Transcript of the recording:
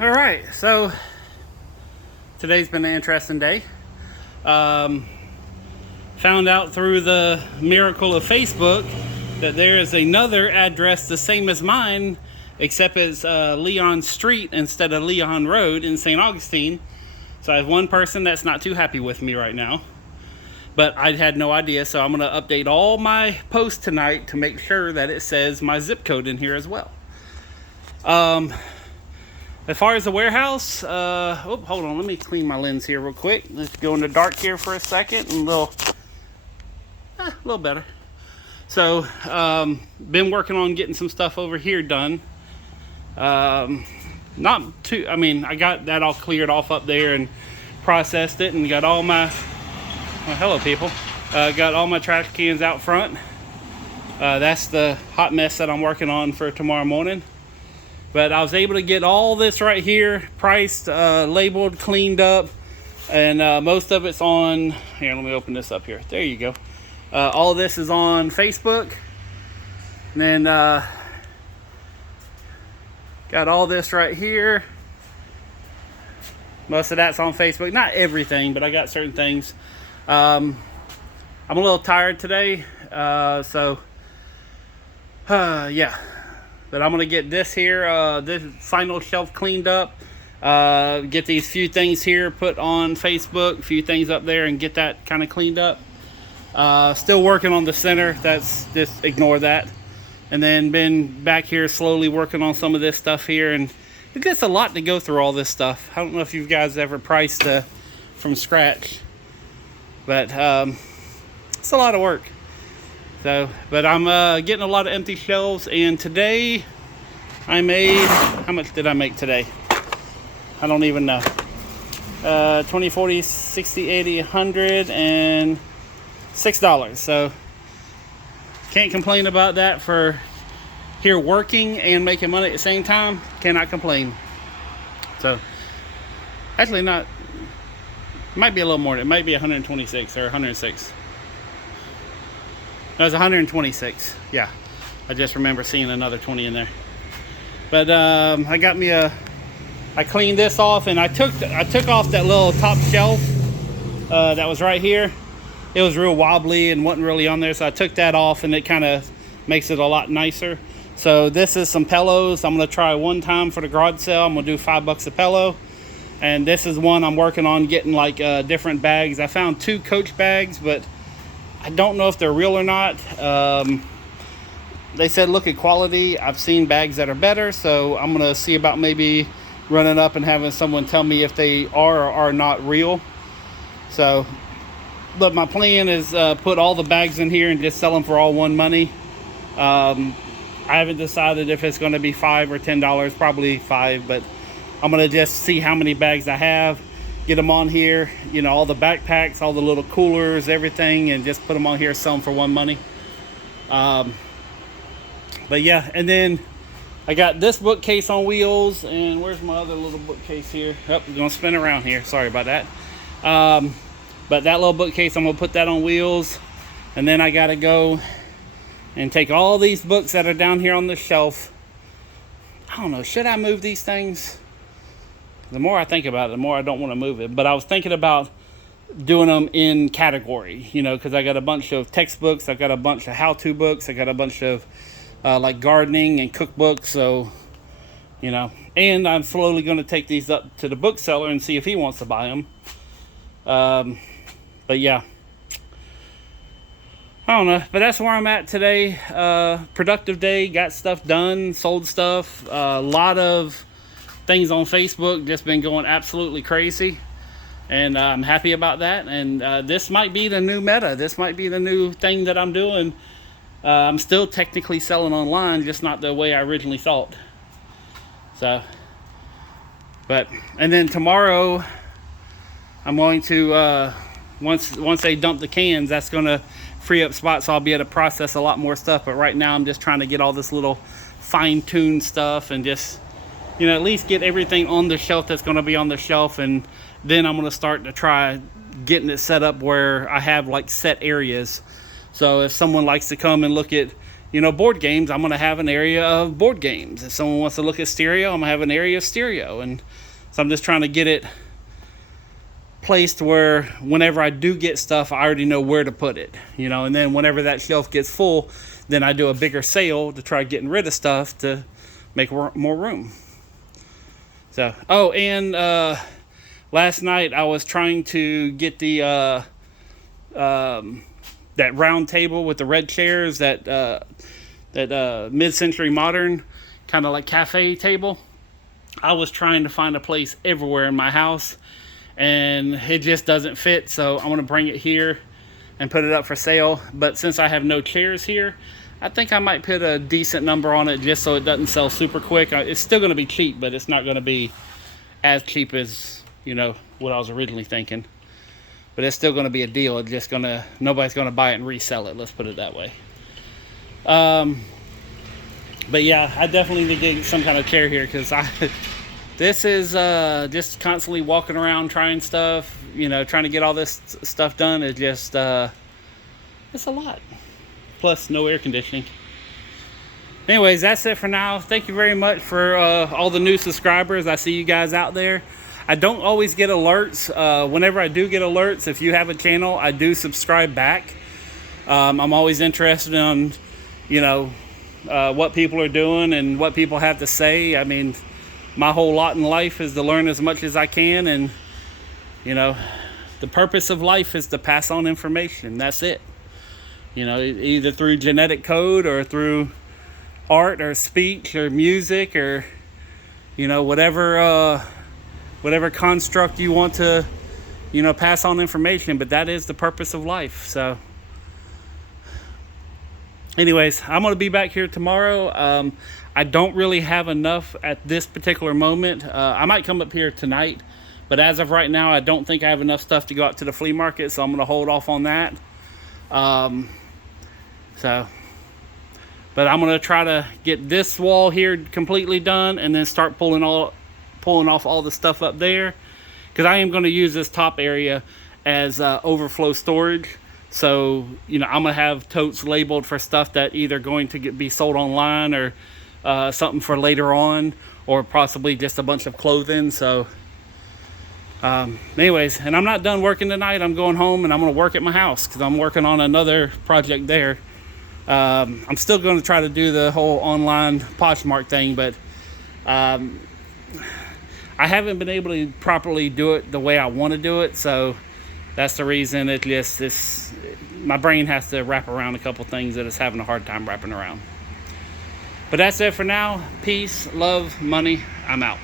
All right, so today's been an interesting day. Found out through the miracle of Facebook that there is another address the same as mine, except it's Leon Street instead of Leon Road in St. Augustine. So I have one person that's not too happy with me right now, but I had no idea, so I'm going to update all my posts tonight to make sure that it says my zip code in here as well. As far as the warehouse, hold on, let me clean my lens here real quick. Let's go in the dark here for a second, and a little better. So, been working on getting some stuff over here done. Not too, I got that all cleared off up there and processed it, and got all my, hello people, got all my trash cans out front. That's the hot mess that I'm working on for tomorrow morning. But I was able to get all this right here priced, labeled, cleaned up, and most of it's on, here, let me open this up here. There you go. All of this is on Facebook. And then got all this right here. Most of that's on Facebook. Not everything, but I got certain things. I'm a little tired today, so yeah. But I'm going to get this here, this final shelf cleaned up. Get these few things here put on Facebook, a few things up there, and get that kind of cleaned up. Still working on the center. That's just ignore that. And then been back here slowly working on some of this stuff here. And it gets a lot to go through all this stuff. I don't know if you guys ever priced from scratch. But it's a lot of work. So, but I'm getting a lot of empty shelves, and today I made, how much did I make today? I don't even know. 20, 40, 60, 80, 100, and $6. So, can't complain about that for here working and making money at the same time. Cannot complain. So, actually not, might be a little more. It might be 126 or 106. That was 126. Yeah, I just remember seeing another 20 in there. But I got me I cleaned this off, and I took off that little top shelf that was right here. It was real wobbly and wasn't really on there, so I took that off, and it kind of makes it a lot nicer. So this is some pillows. I'm gonna try one time for the garage sale. I'm gonna do $5 a pillow, and this is one I'm working on getting like different bags. I found 2 Coach bags, but I don't know if they're real or not. They said look at quality. I've seen bags that are better, so I'm gonna see about maybe running up and having someone tell me if they are or are not real. So, but my plan is put all the bags in here and just sell them for all one money. I haven't decided if it's gonna be $5 or $10, probably $5, but I'm gonna just see how many bags I have, get them on here, you know, all the backpacks, all the little coolers, everything, and just put them on here, sell them for one money. But yeah, and then I got this bookcase on wheels, and where's my other little bookcase here? Oh, I'm gonna spin around here, sorry about that. But that little bookcase, I'm gonna put that on wheels, and then I gotta go and take all these books that are down here on the shelf. I don't know, should I move these things? The more I think about it, the more I don't want to move it. But I was thinking about doing them in category, you know, because I got a bunch of textbooks, I got a bunch of how-to books, I got a bunch of like gardening and cookbooks. So, you know, and I'm slowly going to take these up to the bookseller and see if he wants to buy them. But yeah, I don't know. But that's where I'm at today. Productive day, got stuff done, sold stuff, a lot of things on Facebook, just been going absolutely crazy, and I'm happy about that. And this might be the new meta. This might be the new thing that I'm doing. I'm still technically selling online, just not the way I originally thought. So, but, and then tomorrow I'm going to once they dump the cans, that's going to free up spots, so I'll be able to process a lot more stuff. But right now I'm just trying to get all this little fine-tuned stuff and just, you know, at least get everything on the shelf that's going to be on the shelf. And then I'm going to start to try getting it set up where I have like set areas. So if someone likes to come and look at board games, I'm going to have an area of board games. If someone wants to look at stereo, I'm going to have an area of stereo. And so I'm just trying to get it placed where whenever I do get stuff, I already know where to put it, and then whenever that shelf gets full, then I do a bigger sale to try getting rid of stuff to make more room. So, and last night I was trying to get the that round table with the red chairs, that mid-century modern kind of like cafe table. I was trying to find a place everywhere in my house, and it just doesn't fit. So I'm going to bring it here and put it up for sale. But since I have no chairs here, I think I might put a decent number on it just so it doesn't sell super quick. It's still going to be cheap, but it's not going to be as cheap as, what I was originally thinking. But it's still going to be a deal. It's just nobody's going to buy it and resell it. Let's put it that way. But yeah, I definitely need to get some kind of chair here, because this is just constantly walking around trying stuff, trying to get all this stuff done. It's just, it's a lot. Plus no air conditioning. Anyways, that's it for now. Thank you very much for all the new subscribers. I see you guys out there. I don't always get alerts. Whenever I do get alerts, if you have a channel, I do subscribe back. I'm always interested in, what people are doing and what people have to say. I mean, my whole lot in life is to learn as much as I can, and the purpose of life is to pass on information. That's it. Either through genetic code or through art or speech or music or whatever construct you want to pass on information. But that is the purpose of life. So anyways, I'm going to be back here tomorrow. I don't really have enough at this particular moment. I might come up here tonight, but as of right now, I don't think I have enough stuff to go out to the flea market, so I'm going to hold off on that. But I'm going to try to get this wall here completely done, and then start pulling off all the stuff up there, because I am going to use this top area as overflow storage. So, I'm going to have totes labeled for stuff that either going to be sold online, or something for later on, or possibly just a bunch of clothing. So, anyways, and I'm not done working tonight. I'm going home and I'm going to work at my house, because I'm working on another project there. I'm still going to try to do the whole online Poshmark thing, but I haven't been able to properly do it the way I want to do it. So that's the reason. My brain has to wrap around a couple things that it's having a hard time wrapping around. But that's it for now. Peace, love, money. I'm out.